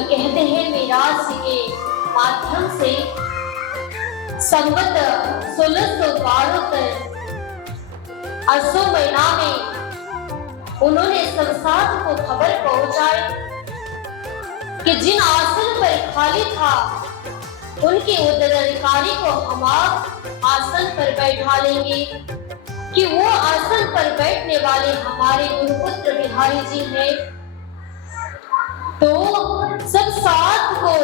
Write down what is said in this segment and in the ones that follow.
तो कहते हैं मिराज जी के माध्यम से संवत 1612 तक असो महीना में उन्होंने संसार को खबर पहुंचाई कि जिन आसन पर खाली था उनके उत्तराधिकारी को हम आसन पर बैठा लेंगे, कि वो आसन पर बैठने वाले हमारे गुरुपुत्र बिहारी जी हैं। तो सब साथ को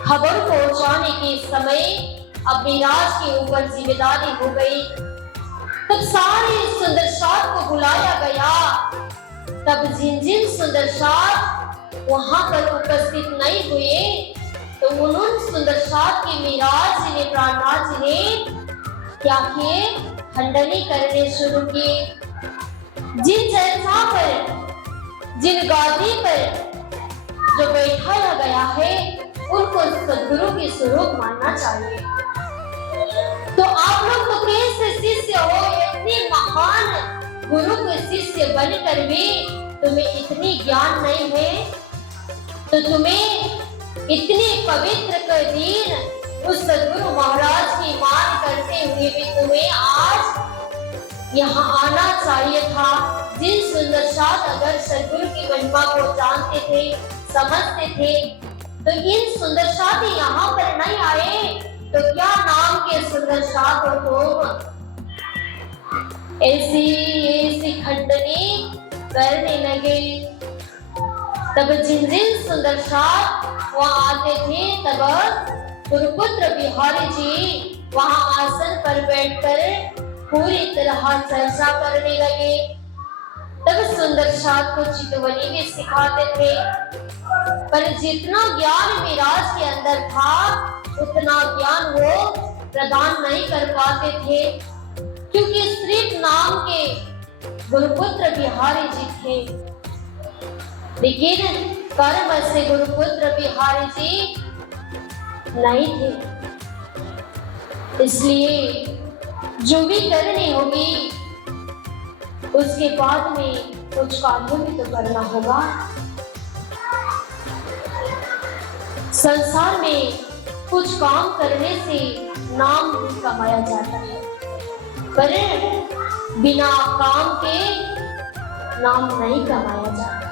खबर पहुंचाने के समय अब मिराज के ऊपर जिम्मेदारी हो गई। तब सारे सुंदर साथ को बुलाया गया। तब जिन सुंदर साथ वहां पर उपस्थित नहीं हुए तो उन्होंने सुंदर साथ के मिराज जी ने प्राणनाथ जी ने क्या किए, खंडनी करने शुरू किए। जिन चर्चा पर, जिन गादी पर जो बैठाया गया है उनको सदगुरु के स्वरूप मानना चाहिए। तो आप लोग तो कैसे शिष्य हो, इतने महान गुरु के शिष्य बनकर भी तुम्हें इतनी ज्ञान नहीं है, तो तुम्हें इतने पवित्र के दिन उस सदगुरु महाराज की मान करते हुए भी तुम्हें आज यहाँ आना चाहिए था। जिन सुंदर साथ अगर सदगुरु की महिमा को जानते थे, समझते थे, तो इन सुंदर साथ यहाँ पर नहीं आए तो क्या नाम के सुंदर साथ हो तुम? ऐसी खंडनी करने लगे। तब जिन सुंदर साथ वहां आते थे तब गुरुपुत्र बिहारी जी वहां आसन पर बैठकर पूरी तरह चर्चा करने लगे। तब सुंदर साथ को चितवनी भी सिखाते थे, पर जितना ज्ञान मिराज के अंदर था उतना ज्ञान वो प्रदान नहीं कर पाते थे, क्योंकि सिर्फ नाम के गुरुपुत्र बिहारी जी थे, लेकिन कर्म से गुरुपुत्र बिहारी जी नहीं थे। इसलिए जो भी करनी होगी उसके बाद में कुछ कार्य भी तो करना होगा। संसार में कुछ काम करने से नाम भी कमाया जाता है, पर बिना काम के नाम नहीं कमाया जाता।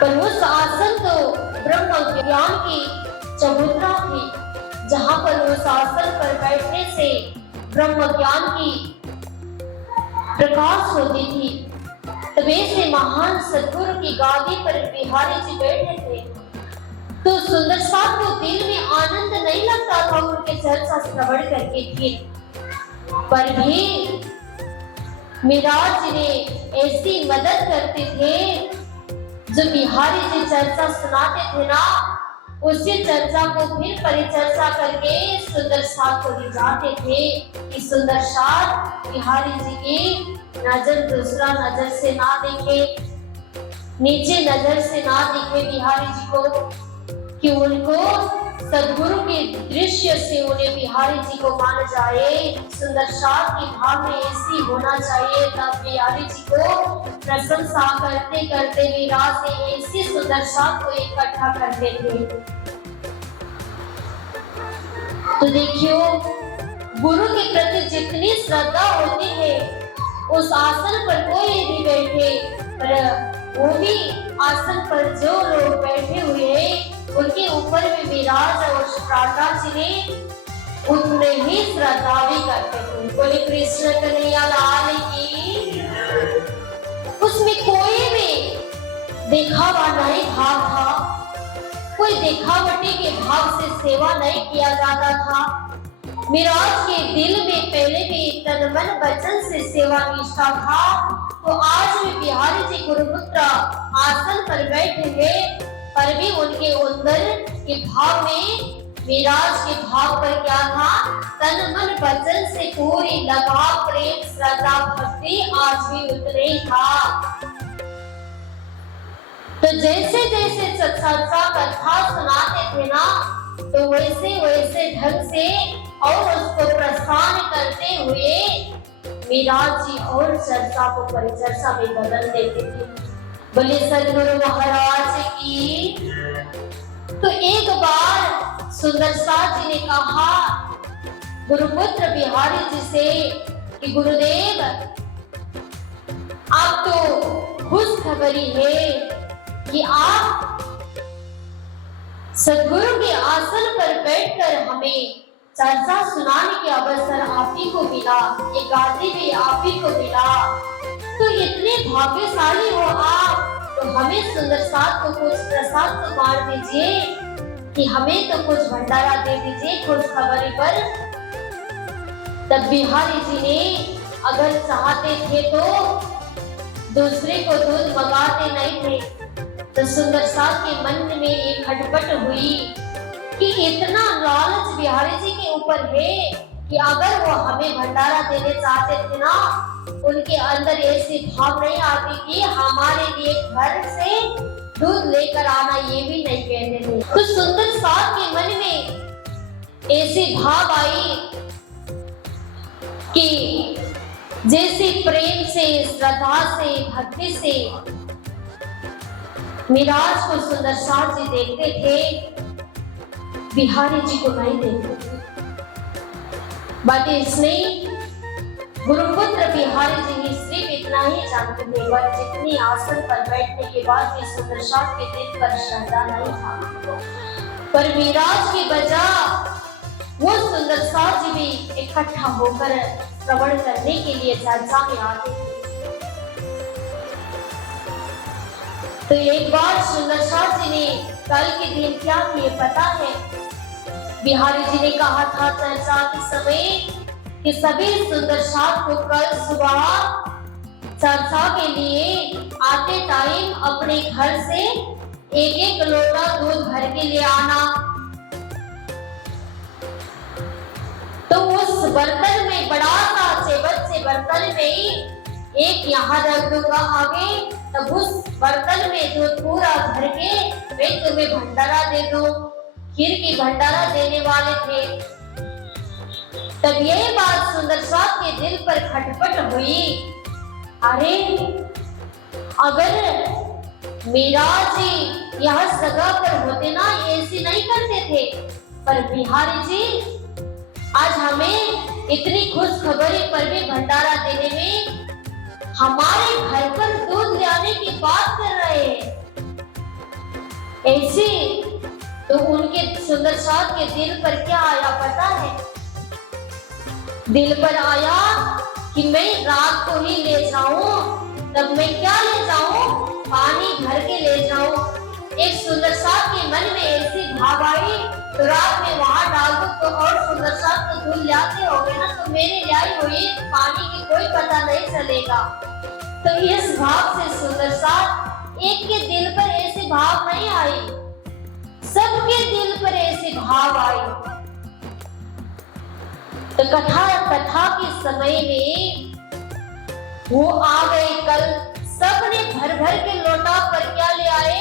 पर उस आसन तो ब्रह्म ज्ञान की चबूतरा थी, जहां पर उस आसन पर बैठने से ब्रह्म ज्ञान की प्रकाश होती थी। तब ऐसे महान सदगुरु की गादी पर बिहारी जी बैठे थे तो सुंदर साथ को दिल में आनंद नहीं लगता था उनके चर्चा श्रवण करके फिर, पर भी मिराज जी ने ऐसी मदद करते थे, जो बिहारी जी चर्चा सुनाते थे ना, उसी चर्चा को फिर परिचर्चा करके सुंदर साथ को ले जाते थे कि सुंदर साथ बिहारी जी की नजर दूसरा नजर से ना देखे, नीचे नजर से ना देखे बिहारी जी को, कि उनको सदगुरु के दृश्य से उन्हें बिहारी जी को मान जाए। सुंदर साथ की भाव में ऐसी होना चाहिए। तब बिहारी जी को प्रशंसा करते करते विराज से ऐसी सुंदर साथ को इकट्ठा करते थे। तो देखियो, गुरु के प्रति जितनी श्रद्धा होती है, उस आसन पर कोई भी बैठे, पर वो भी आसन पर जो लोग बैठे हुए हैं उनके ऊपर भी विराज और प्रार्थना जी ने उतने ही श्रद्धा भी करते थे। बोले कृष्ण कन्हैया लाल की। उसमें कोई भी दिखावा नहीं भाव था, कोई दिखावटी के भाव से सेवा नहीं किया जाता था। मिराज के दिल में पहले भी तन मन वचन से सेवा निष्ठा था, तो आज भी बिहारी जी गुरुपुत्र आसन पर बैठे हुए, पर भी उनके अंदर के भाव में, मिराज के भाव पर क्या था, तन मन वचन से पूरी लगाव, प्रेम, श्रद्धा, भक्ति आज भी उतने ही था। तो जैसे जैसे सत्संग कथा सुनाते थे ना, तो वैसे वैसे ढंग से और उसको प्रस्थान करते हुए मिराज जी और चर्चा को परिचर्चा में बदल देते थे। बोले सदगुरु महाराज की। सुंदर साथ जी ने कहा गुरुपुत्र बिहारी जी से कि गुरुदेव, आप तो खुशखबरी है कि आप सदगुरु के आसन पर बैठकर हमें चर्चा सुनाने के अवसर आप ही को मिला, ये गादी भी आप ही को मिला। तो इतने भाग्यशाली हो आप, तो हमें सुंदर साथ को कुछ प्रसाद तो बांट दीजिए, कि हमें तो कुछ भंडारा दे दीजिए खुशखबरी पर। तब बिहारी जी ने अगर चाहते थे तो दूसरे को दूध मंगाते नहीं थे। तो सुंदर साथ के मन में एक खटपट हुई कि इतना लालच बिहारी जी के ऊपर है कि अगर वो हमें भंडारा देने चाहते थे ना, उनके अंदर ऐसी भाव नहीं आती कि हमारे लिए घर से दूध लेकर आना, ये भी नहीं कहते थे। तो सुंदर साथ के मन में ऐसी भाव आई कि जैसे प्रेम से, श्रद्धा से, भक्ति से मिराज को सुंदर साथ जी देखते थे, बिहारी जी को नहीं देखते थे। बट इसमें गुरुपुत्र बिहारी जी ने सिर्फ इतना ही जानते थे, पर जितनी आसन पर बैठने के बाद भी सुंदर साथ के दिल पर श्रद्धा नहीं था। पर मिराज की वजह वो सुंदर साथ जी भी इकट्ठा होकर श्रवण करने के लिए चर्चा में आते थे। तो एक बार सुंदर साथ जी ने कल के दिन क्या किए पता है? बिहारी जी ने कहा था चर्चा के समय कि सभी सुंदर साथ को कल सुबह चर्चा के लिए आते टाइम अपने घर से एक एक लोटा दूध भर के ले आना। तो उस बर्तन में, बड़ा सा चेबत से बर्तन में एक यहाँ रख दूंगा आगे, तब उस बर्तन में दूध पूरा भर के मैं तुम्हें भंडारा दे दूं। खीर की भंडारा देने वाले थे। तब ये बात सुंदर साथ के दिल पर खटपट हुई, अरे अगर मीरा जी यह जगह पर होते ना, ऐसी नहीं करते थे। पर बिहारी जी आज हमें इतनी खुश खबरी पर भी भंडारा देने में हमारे घर पर दूध ले आने की बात कर रहे हैं। ऐसे तो उनके सुंदर साथ के दिल पर क्या आया पता है? दिल पर आया कि मैं रात को ही ले जाऊं। तब मैं क्या ले जाऊं? पानी भर के ले जाऊं। एक सुंदर साथ के मन में ऐसी भाव आई, तो रात में वहां डाल दो तो और सुंदर साथ तो दूध लाते होगे ना, तो मेरे लाई हुई पानी की कोई पता नहीं चलेगा। तो इस भाव से सुंदर साथ एक के दिल पर ऐसी भाव नहीं आई, सबके दिल पर ऐसी भाव आई। तो कथा के समय में वो आ गए। कल सबने भर भर के लोटा पर क्या ले आए?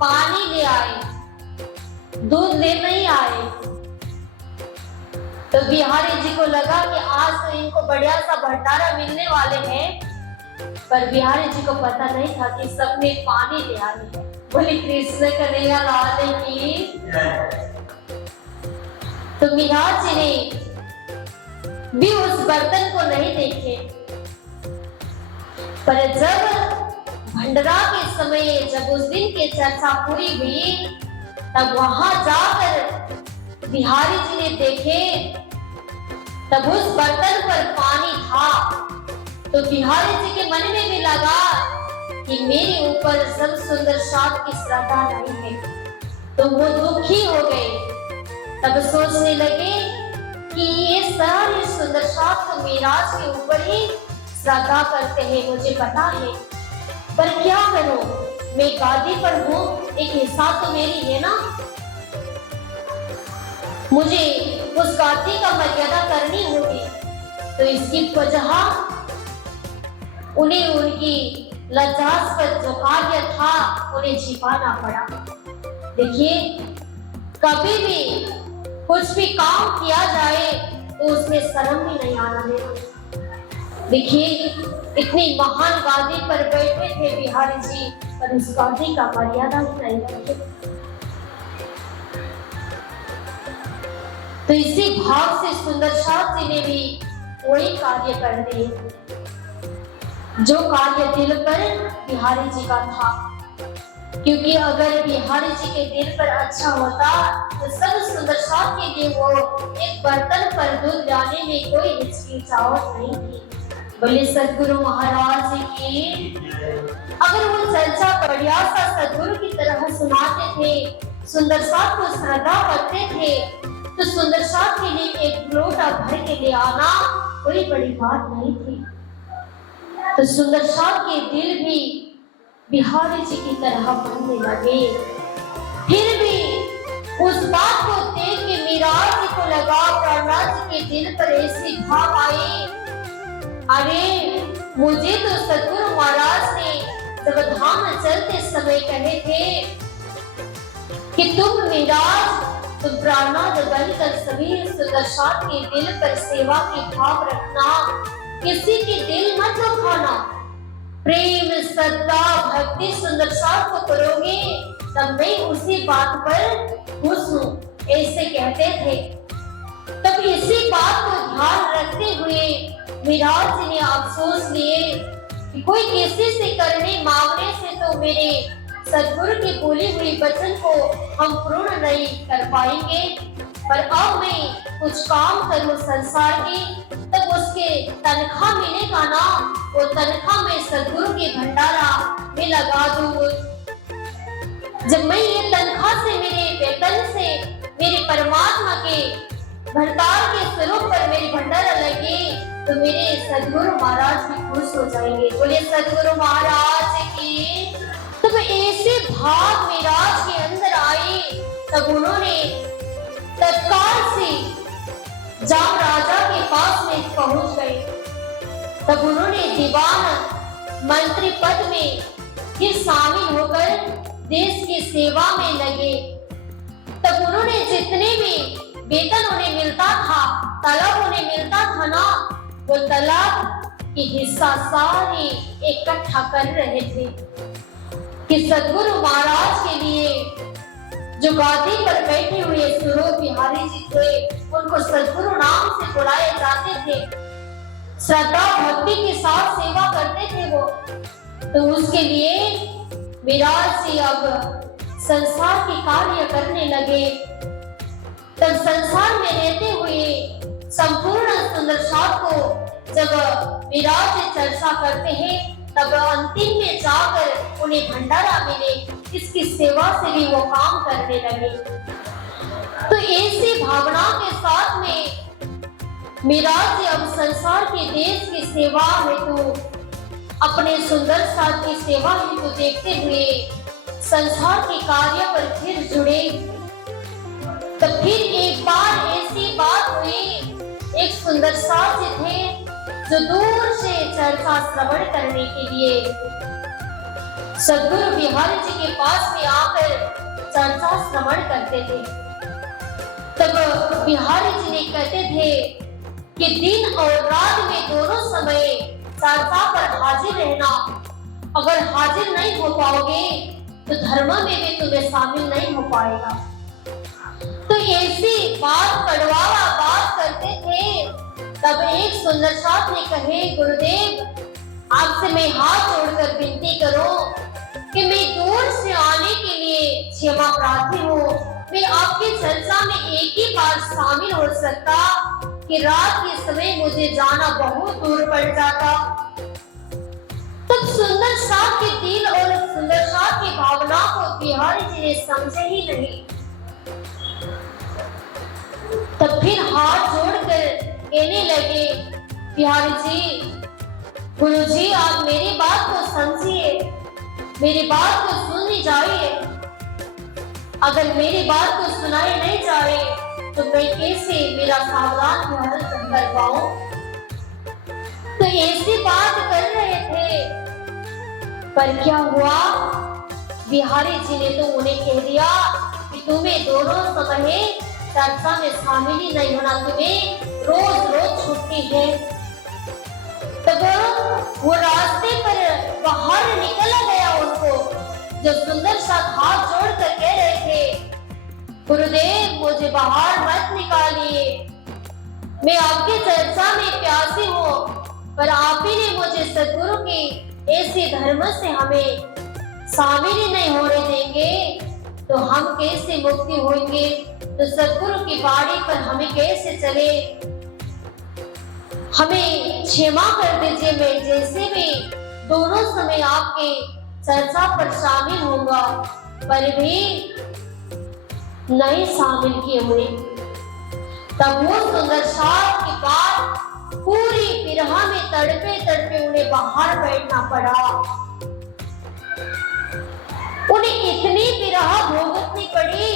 पानी ले आए, दूध ले नहीं आए। तो बिहारी जी को लगा कि आज तो इनको बढ़िया सा भंडारा मिलने वाले हैं। पर बिहारी जी को पता नहीं था कि सबने पानी ले आए हैं। बोले कृष्ण कन्हैया लाल की। तो बिहारी जी ने भी उस बर्तन को नहीं देखे। पर जब भंडारा के समय, जब उस दिन की चर्चा पूरी हुई, तब वहां जाकर बिहारी जी ने देखे, तब उस बर्तन पर पानी था। तो बिहारी जी के मन में भी लगा कि मेरे ऊपर सब सुंदर साथ की श्रद्धा नहीं है। तो वो दुखी हो गए। तब सोचने लगे कि ये सारे सुंदर साथ तो मिराज के ऊपर ही श्रद्धा करते हैं, मुझे पता है। पर क्या करूं, मैं गादी पर हूं, एक हिस्सा तो मेरी है ना। मुझे उस गादी का मर्यादा करनी होगी। तो इसकी वजह उन्हें उनकी लज्जास्पद जो कार्य था उन्हें छिपाना पड़ा। देखिए, कभी भी कुछ भी काम किया जाए तो उसमें शर्म भी नहीं आना देना। देखिए, इतनी महान गादी पर बैठे थे बिहारी जी, पर उस गादी का मर्यादा ही नहीं रखे। तो इसी भाव से सुंदर साथ जी ने भी वही कार्य कर दिए जो कार्य दिल पर बिहारी जी का था। क्योंकि अगर बिहारी जी के दिल पर अच्छा होता तो सब सुंदर साथ के लिए वो एक बर्तन पर दूध लाने में कोई हिचकिचाहट नहीं थी। बोले सदगुरु महाराज जी की। अगर वो चर्चा बढ़िया सा सदगुरु की तरह सुनाते थे, सुंदर साथ को श्रद्धा करते थे, तो सुंदर साथ के लिए एक लोटा भर के ले आना कोई बड़ी बात नहीं थी। तो सुंदर साथ के दिल भी बिहारी जी की तरह बनने लगे। फिर भी उस बात को देख के मीरा जी को लगा, प्राणा जी के दिल पर ऐसी भाव आई, अरे मुझे तो सदगुरु महाराज ने जब धाम में चलते समय कहे थे कि तुम मीरा, तुम प्राणनाथ बनकर सभी सुदर्शन के दिल पर सेवा की भाव रखना, किसी के दिल मत दुखाना, प्रेम श्रद्धा भक्ति सुंदर साथ को करोगे तब मैं उसी बात पर खुश हूँ, ऐसे कहते थे। तब इसी बात को ध्यान रखते हुए विराट जी ने अफसोस लिए कि कोई किसी से करने मांगने से तो मेरे सदगुरु की बोली हुई वचन को हम पूर्ण नहीं कर पाएंगे, पर अब मैं कुछ काम करूं संसार की, तब उसके तनख्वाह मिलेगा ना, वो तनख्वाह मैं सदगुरु के भंडारा में लगा दूं। जब मैं ये तनख्वाह से, मेरे वेतन से, मेरे परमात्मा के भंडार के स्वरूप पर मेरी भंडारा लगे तो मेरे सदगुरु महाराज भी खुश हो जाएंगे। बोले सदगुरु महाराज की। तब ऐसे भाव मिराज के अंदर आए, तब उन्होंने तत्काल से जाम राजा के पास में पहुंच गए। तब उन्होंने दीवान मंत्री पद में फिर शामिल होकर देश की सेवा में लगे। तब उन्होंने जितने भी वेतन उन्हें मिलता था, तलब उन्हें मिलता था ना, वो तलब की हिस्सा सारी इकट्ठा कर रहे थे कि सदगुरु महाराज के लिए जो गादी पर बैठे हुए स्वरूप बिहारी जी थे, उनको सदगुरु नाम से बुलाए जाते थे, श्रद्धा भक्ति के साथ सेवा करते थे वो। तो उसके लिए विराट जी अब संसार के कार्य करने लगे। तब संसार में रहते हुए संपूर्ण सुंदर साथ को जब विराट जी चर्चा करते हैं, तब अंतिम में जाकर उन्हें भंडारा मिले, इसकी सेवा से भी वो काम करने लगे। तो ऐसी भावना के साथ में विराट जी अब संसार के देश की सेवा हेतु, अपने सुंदर साथ की सेवा हेतु देखते हुए संसार के कार्य पर फिर जुड़े। तब फिर एक बार ऐसी बात हुई, एक सुंदर साथ जी थे जो दूर से चर्चा श्रवण करने के लिए सदगुरु बिहारी जी के पास में आकर चर्चा श्रवण करते थे। तब बिहारी जी ने कहते थे कि दिन और रात में दोनों समय चर्चा पर हाजिर रहना, अगर हाजिर नहीं हो पाओगे तो धर्म में भी तुम्हें शामिल नहीं हो पाएगा। तो ऐसी बात कड़वा बात करते थे। तब एक सुंदर साथ ने कहे, गुरुदेव आपसे मैं हाथ जोड़कर विनती करूं कि मैं दूर से आने के लिए क्षमा प्रार्थी हूँ। मैं आपकी चर्चा में एक ही बार शामिल हो सकता कि रात के समय मुझे जाना बहुत दूर पड़ जाता। तब सुंदर साथ के दिल और सुंदर साथ की भावना को बिहारी जी ने समझे ही नहीं। तब फिर हाथ जोड़कर कहने लगे, बिहारी जी, गुरु जी आप मेरी बात को समझिए, मेरी बात को सुन जाइए। अगर मेरी बात को सुनाई नहीं जाए तो मैं कैसे मेरा सावधान भरण कर पाऊं। तो ऐसी बात कर रहे थे, पर क्या हुआ, बिहारी जी ने तो उन्हें कह दिया कि तुम्हें दोनों समय चर्चा में शामिल ही नहीं होना, तुम्हें रोज रोज छुट्टी है। तब वो रास्ते पर बाहर निकल गया उनको, जो सुंदर सा हाथ जोड़कर कह रहे थे, गुरुदेव मुझे बाहर मत निकालिए, मैं आपकी चर्चा में प्यासी हूँ, पर आप ही ने मुझे सद्गुरु के ऐसे धर्म से हमें शामिल ही नहीं होने देंगे तो हम कैसे मुक्ति होंगे? तो सद्गुरु की बाणी पर हमें कैसे चले? हमें क्षमा कर दीजिए, मैं जैसे भी दोनों समय आपके चर्चा पर शामिल होगा पर भी नहीं शामिल किए हुए। तब वो सुंदर साथ के बाद पूरी विरह में तड़पे तड़पे उन्हें बाहर बैठना पड़ा। उन्हें इतनी विरह भोगतनी पड़ी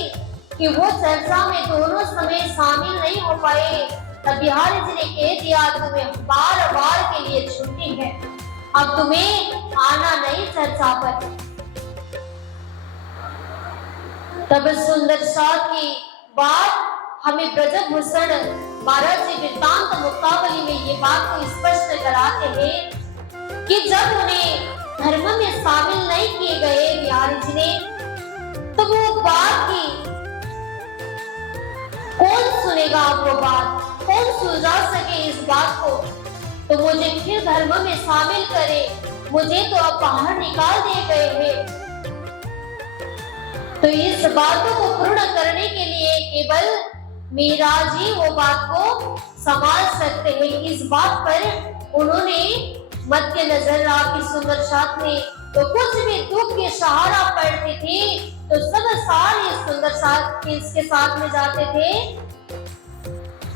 कि वो चर्चा में दोनों समय शामिल नहीं हो पाए। तब बिहारी जी ने कह दिया, तुम्हें बार बार के लिए छुट्टी है, अब तुम्हें आना नहीं चर्चा पर। तब सुंदर साथ की बात हमें ब्रजभूषण महाराज जी वृत्तांत मुक्तावली में ये बात को स्पष्ट कराते हैं कि जब उन्हें धर्म में शामिल नहीं किए गए बिहारी जी ने, तो वो बात की कौन सुनेगा? वो बात कौन सुलझा सके इस बात को? तो मुझे फिर धर्म में शामिल करे, मुझे तो अब बाहर निकाल दिए गए हैं। तो इस बातों को पूर्ण करने के लिए केवल मीरा जी वो बात को संभाल सकते हैं। इस बात पर उन्होंने मद्देनजर आपकी सुंदर साथ में तो कुछ भी दुख के सहारा पड़ती थी तो सब सारे सुंदर साथ किसके साथ में जाते थे?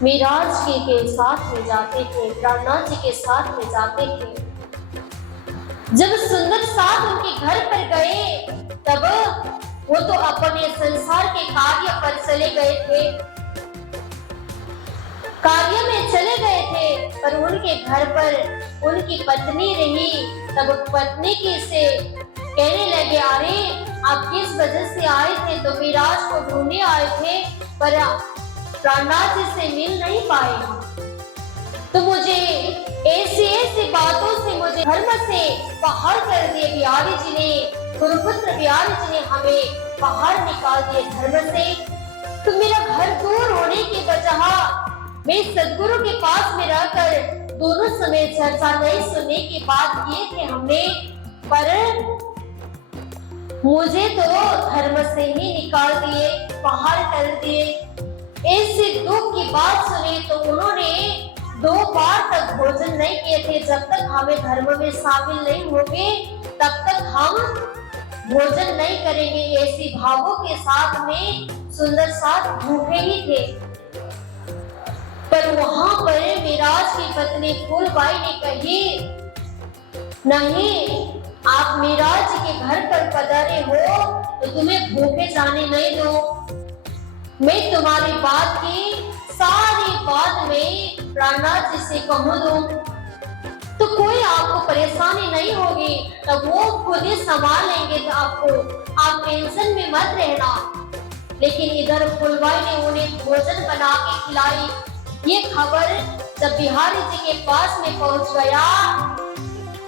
मिराज के साथ में जाते थे, प्राणनाथ जी के साथ में जाते थे। जब सुंदर साथ उनके घर पर गए तब वो तो अपने संसार के कार्य पर चले गए थे, कार्य में चले गए थे, पर उनके घर पर उनकी पत्नी रही। तब पत्नी की से कहने लगे, अरे आप किस वजह से आए थे? तो विराज को ढूंढने आए थे, पर प्राणनाथ जी से मिल नहीं पाए हम। तो मुझे ऐसी ऐसी बातों से मुझे धर्म से बाहर कर दिए बिहारी जी ने, गुरुपुत्र बिहारी जी ने हमें बाहर निकाल दिए धर्म से। तो मेरा घर दूर होने की वजह मैं सद्गुरु के पास में रहकर दोनों समय चर्चा नहीं सुनने की बात किए थे हमने, पर मुझे तो धर्म से ही निकाल दिए, बाहर कर दिए। ऐसे दुख की बात सुनी तो उन्होंने 2 बार तक भोजन नहीं किए थे। जब तक हमें धर्म में शामिल नहीं होंगे तब तक हम भोजन नहीं करेंगे। ऐसी भावों के साथ में सुंदर साथ भूखे ही थे। पर वहां पर मिराज की पत्नी फूलबाई ने कही, नहीं, आप मिराज के घर पर पधारे हो तो तुम्हें भूखे जाने नहीं दो। मैं तुम्हारी बात की सारी बात में प्राणनाथ जी से कहूँ दूं तो कोई आपको परेशानी नहीं होगी, तब वो खुद ही संभाल लेंगे। तो आप टेंशन में मत रहना। लेकिन इधर फूलबाई ने उन्हें भोजन बना के खिलाई। ये खबर जब बिहारी जी के पास में पहुंच गया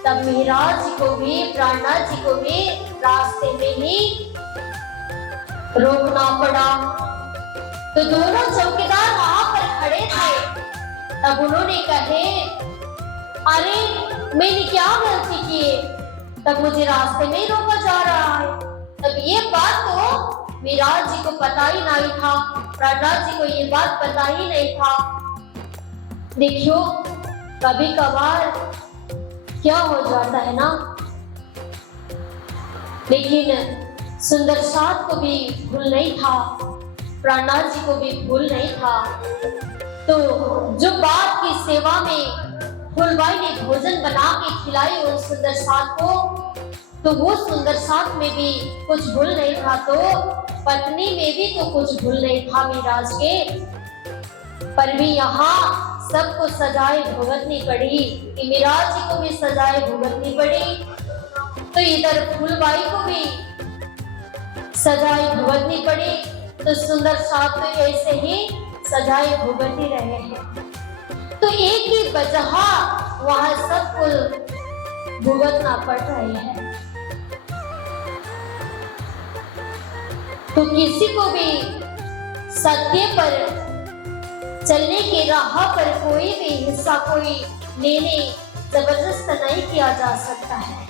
तब मिराज जी को भी प्राणनाथ जी को भी रास्ते में ही रोकना पड़ा। तो दोनों चौकीदार वहां पर खड़े थे। तब उन्होंने कहे, अरे मैंने क्या गलती की है? तब मुझे रास्ते में ही रोका जा रहा है। तब ये बात तो मिराज जी को पता ही नहीं था, प्राणनाथ जी को ये बात पता ही नहीं था। देखियो, कभी कभार क्या हो जाता है ना। लेकिन सुंदर साथ को भी भूल नहीं था, प्राणनाथ जी को भी भूल नहीं था। तो जो बात की सेवा में फूलबाई ने भोजन बना के खिलाई उस सुंदर साथ को, तो वो सुंदर साथ में भी कुछ भूल नहीं था, तो पत्नी में भी तो कुछ भूल नहीं था मिराज के। पर भी यहाँ सबको सजाएं भुगतनी पड़ी कि मिराज जी को भी सजाएं भुगतनी पड़ी, तो इधर फूलबाई को भी सजाएं भुगतनी पड़ी। तो सुंदर साथ तो ऐसे ही सजाएं भुगतती रहे हैं। तो एक ही वजह वहां सबको भुगतना पड़ रहे हैं। तो किसी को भी सत्य पर चलने की राह पर कोई भी हिस्सा कोई लेने जबरदस्त नहीं किया जा सकता है।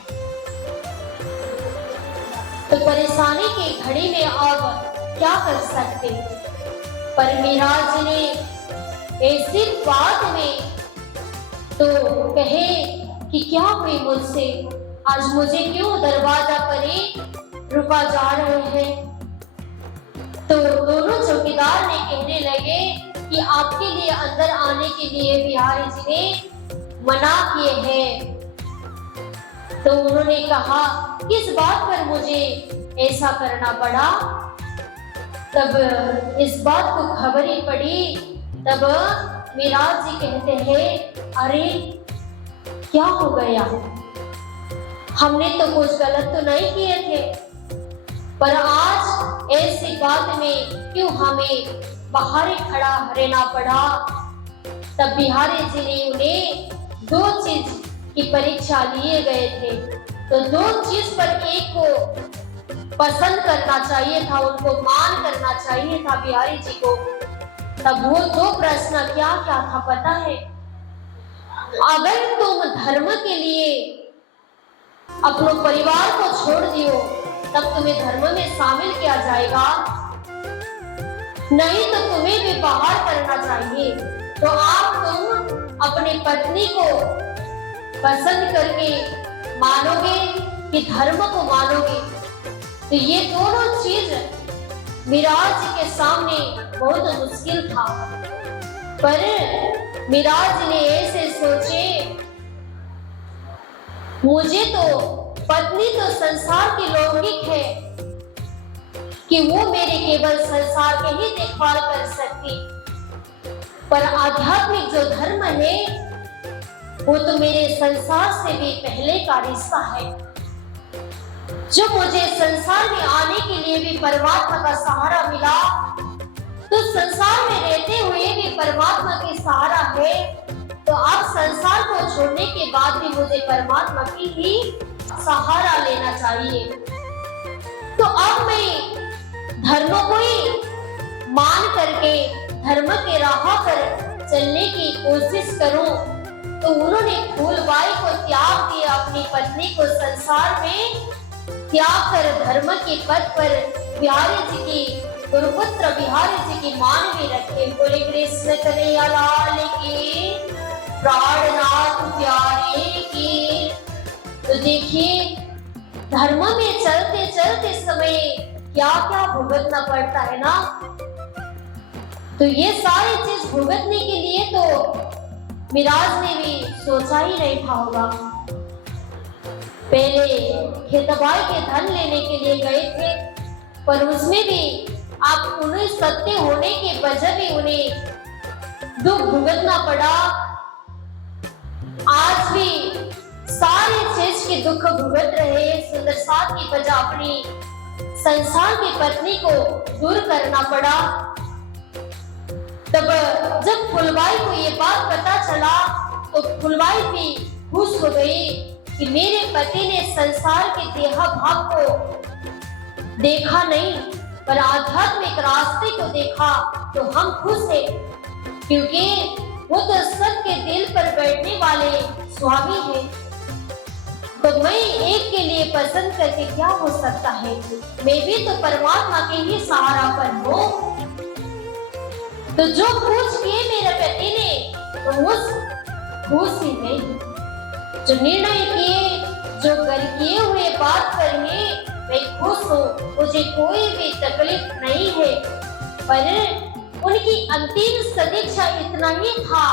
तो परेशानी की घड़ी में अब क्या कर सकते, पर मिराज ने ऐसी बात में तो कहे कि क्या हुई मुझसे, आज मुझे क्यों दरवाजा पर रुका जा रहे हैं। तो दोनों चौकीदार ने कहने लगे कि आपके लिए अंदर आने के लिए बिहारी जी ने मना किए हैं। तो उन्होंने कहा किस बात पर मुझे ऐसा करना पड़ा। तब इस बात को खबर ही पड़ी, तब मिराज जी कहते हैं अरे क्या हो गया, हमने तो कुछ गलत तो नहीं किए थे, पर आज ऐसी बात में क्यों हमें बाहर खड़ा रहना पड़ा। तब बिहारी जी ने उन्हें दो चीज की परीक्षा लिए गए थे, तो दो चीज पर एक को पसंद करना चाहिए था, उनको मान करना चाहिए था बिहारी जी को। तब वो दो प्रश्न क्या क्या था पता है, अगर तुम धर्म के लिए अपने परिवार को छोड़ दियो तब तुम्हें धर्म में शामिल किया जाएगा, नहीं तो तुम्हें भी बाहर करना चाहिए। तो आप तुम अपनी पत्नी को पसंद करके मानोगे कि धर्म को मानोगे। तो ये दोनों चीज मिराज के सामने बहुत मुश्किल था, पर मिराज ने ऐसे सोचे मुझे तो पत्नी तो संसार की लौकिक है कि वो मेरे केवल संसार के ही देखभाल कर सकती, पर आध्यात्मिक जो धर्म है वो तो मेरे संसार से भी पहले का रिश्ता है, जो मुझे संसार में आने के लिए भी परमात्मा का सहारा मिला, तो संसार में रहते हुए भी परमात्मा की सहारा है। तो अब संसार को छोड़ने के बाद भी मुझे परमात्मा की ही सहारा लेना चाहिए। तो अब मैं धर्म को ही मान करके धर्म के राह पर चलने की कोशिश करूं। तो उन्होंने फूलबाई को त्याग दिया, अपनी पत्नी को संसार में त्याग कर धर्म के पद पर बिहारी जी की गुरुपुत्र बिहारी जी की मान भी रखे। बोले कृष्ण कन्हैया लाल की, प्राणनाथ प्यारे की। तो देखिए धर्म में चलते चलते समय क्या क्या भुगतना पड़ता है ना। तो ये सारी चीज भुगतने के लिए तो मिराज ने भी सोचा ही नहीं था होगा। पहले खेतबाई के धन लेने के लिए गए थे, पर उसमें भी आप उन्हें सत्य होने के वजह भी उन्हें दुख भुगतना पड़ा। आज भी सारी चीज के दुख भुगत रहे। सुंदर साथ की वजह अपनी संसार की पत्नी को दूर करना पड़ा। तब जब फुलबाई को ये बात पता चला तो फुलबाई भी खुश हो गई कि मेरे पति ने संसार के देहा भाव को देखा नहीं, पर आध्यात्मिक रास्ते को देखा। तो हम खुश हैं, क्योंकि वो तो सबके दिल पर बैठने वाले स्वामी हैं। तो मैं एक के लिए पसंद करके क्या हो सकता है, मैं भी तो परमात्मा के ही सहारा पर हूँ। तो जो पूछ किए मेरे पति ने, तो उस खुश ही नहीं, जो निर्णय किए, जो कर किए हुए बात पर ही मैं खुश हूँ, मुझे कोई भी तकलीफ नहीं है। पर उनकी अंतिम सदिच्छा इतना ही था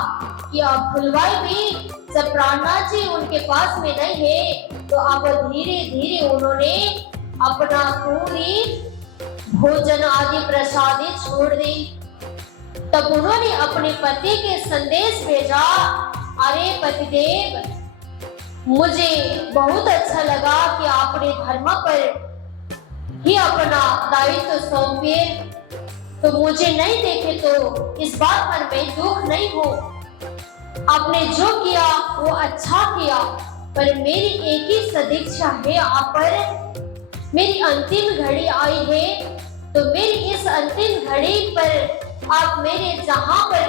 कि अब फुलबाई भी जब प्राणनाथ जी उनके पास में नहीं है, तो अब धीरे धीरे उन्होंने अपना पूरी भोजन आदि प्रसादी छोड़ दी। तब उन्होंने अपने पति के संदेश भेजा, अरे पतिदेव, मुझे बहुत अच्छा लगा कि आपने धर्म पर ही अपना दायित्व सौंपे। तो मुझे नहीं देखे तो इस बात पर मैं दुख नहीं हूँ, आपने जो किया वो अच्छा किया, पर मेरी एक ही सदिच्छा है आप पर। मेरी अंतिम घड़ी आई है, तो मेरी इस अंतिम घड़ी पर आप मेरे जहाँ पर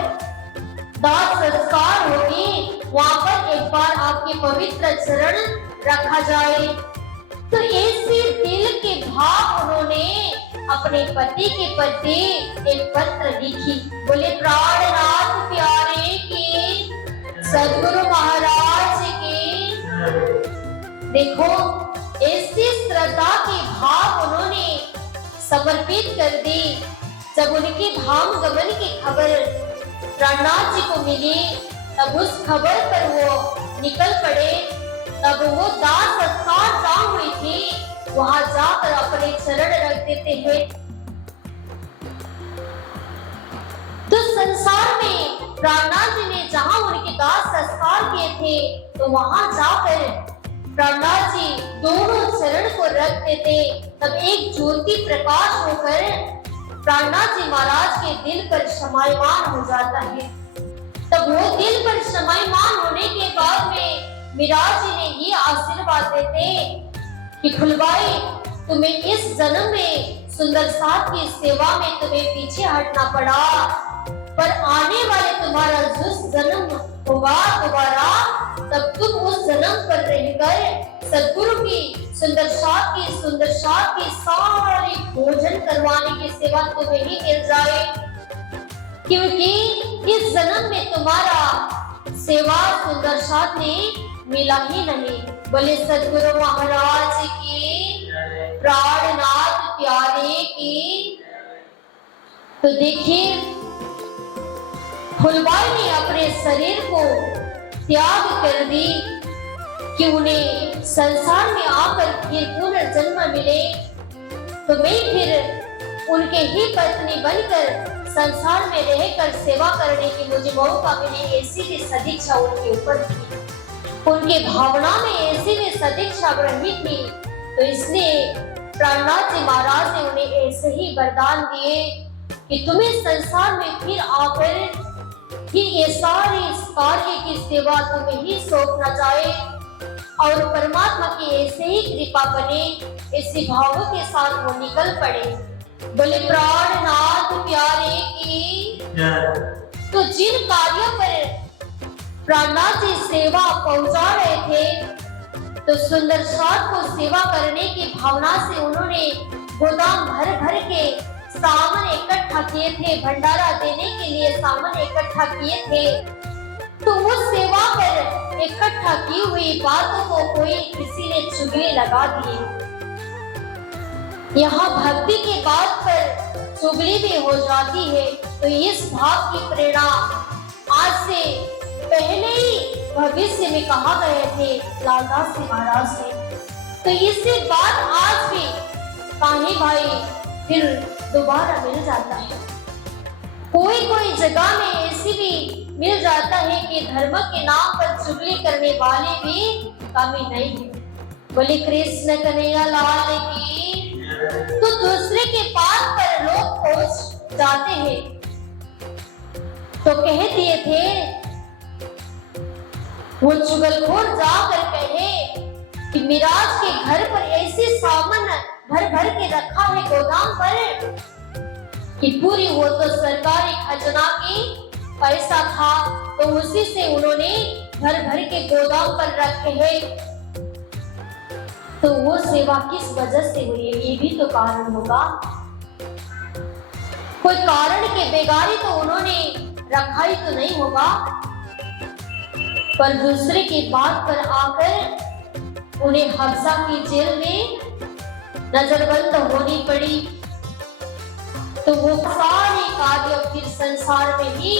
दाह संस्कार होगी वहां पर एक बार आपके पवित्र चरण रखा जाए। तो ऐसे दिल के भाव उन्होंने अपने पति के प्रति एक पत्र लिखी। बोले प्राणनाथ प्यारे की, सद्गुरु महाराज की। देखो ऐसी श्रद्धा के भाव उन्होंने समर्पित कर दी। जब उनके धाम गमन की खबर प्राणनाथ जी को मिली, तब उस खबर पर वो निकल पड़े। तब वो दाह संस्कार जहाँ हुई थी वहां जाकर अपने चरण रख देते हैं। तो संसार में प्राणनाथ जी ने जहाँ उनके दाह संस्कार किए थे, तो वहां जाकर प्राणनाथ जी दोनों चरण को रख देते। तब एक ज्योति प्रकाश होकर प्राणनाथ जी महाराज के दिल पर शमायमान हो जाता है। तब वो दिल पर शमायमान होने के बाद में मिराज जी ने ये आशीर्वाद देते कि फुलबाई, तुम्हें इस जन्म में सुंदर साथ की सेवा में तुम्हें पीछे हटना पड़ा, पर आने वाले तुम्हारा जिस जन्म होगा दोबारा, तब तुम उस जन्म पर रहकर सद्गुरु की सुंदर साथ की सारी भोजन करवाने की सेवा तुम्हें ही मिल जाए, क्योंकि इस जन्म में तुम्हारा सेवा सुंदर साथ ने मिला ही नहीं। बोले सद्गुरु महाराज की, प्राणनाथ प्यारे की। तो देखिए फुलबाई ने अपने शरीर को त्याग कर दी कि उन्हें संसार में आकर फिर पुनर्जन्म मिले, तो मैं फिर उनके ही पत्नी बनकर संसार में रहकर सेवा करने की मुझे मौका मिले। ऐसी भी सदिच्छा उनके ऊपर थी, उनके भावना में ऐसी भी सदिच्छा रही थी। तो इसलिए प्राणनाथ जी महाराज ने उन्हें ऐसे ही वरदान दिए कि तुम्हें संसार में फिर आकर कि ये सारी कार्य की सेवा तुम्हें ही सौंपना चाहे और परमात्मा की ऐसे ही कृपा बने। इसी भावों के साथ वो निकल पड़े। बोले प्राणनाथ प्यारे की। तो जिन कार्यों पर प्राणनाथ जी सेवा पहुंचा रहे थे, तो सुंदर साथ को सेवा करने की भावना से उन्होंने गोदाम भर भर के सामान इकट्ठा किए थे, भंडारा देने के लिए सामान इकट्ठा किए थे। तो उस सेवा पर इकट्ठा की हुई बातों को कोई किसी ने चुगली लगा दिए। यहाँ भक्ति के बात पर चुगली भी हो जाती है। तो इस भाव की प्रेरणा आज से पहले ही भविष्य में कहा गए थे लालदास जी महाराज ने। तो इससे बात आज भी कान्हे भाई फिर दोबारा मिल जाता है। कोई जगह में ऐसी भी मिल जाता है कि धर्म के नाम पर चुगली करने वाले भी कमी नहीं है। बोले कृष्ण कन्हैया लाल की। तो दूसरे के पास पर लोग पहुंच जाते हैं, तो कह दिए थे वो चुगलखोर जाकर कहे कि मिराज के घर पर ऐसे सामान भर भर के रखा है गोदाम पर कि पूरी वो तो सरकारी खजाना की पैसा था, तो उसी से उन्होंने भर भर के गोदाम पर रखे हैं। तो वो सेवा किस वजह से हुई, ये भी तो कारण होगा। कोई कारण के बेगारी तो उन्होंने रखा ही तो नहीं होगा, पर दूसरे की बात पर आकर उन्हें हफ्सा की जेल में नजरबंद होनी पड़ी। तो वो सारे कार्य फिर संसार में ही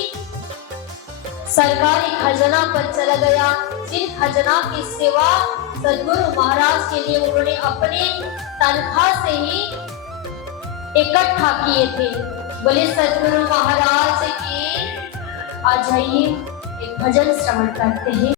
सरकारी खजाना पर चला गया। जिन खजाना की सेवा सद्गुरु महाराज के लिए उन्होंने अपने तनख्वाह से ही इकट्ठा किए थे। बोले सद्गुरु महाराज की। आ जाइए एक भजन श्रवण करते हैं।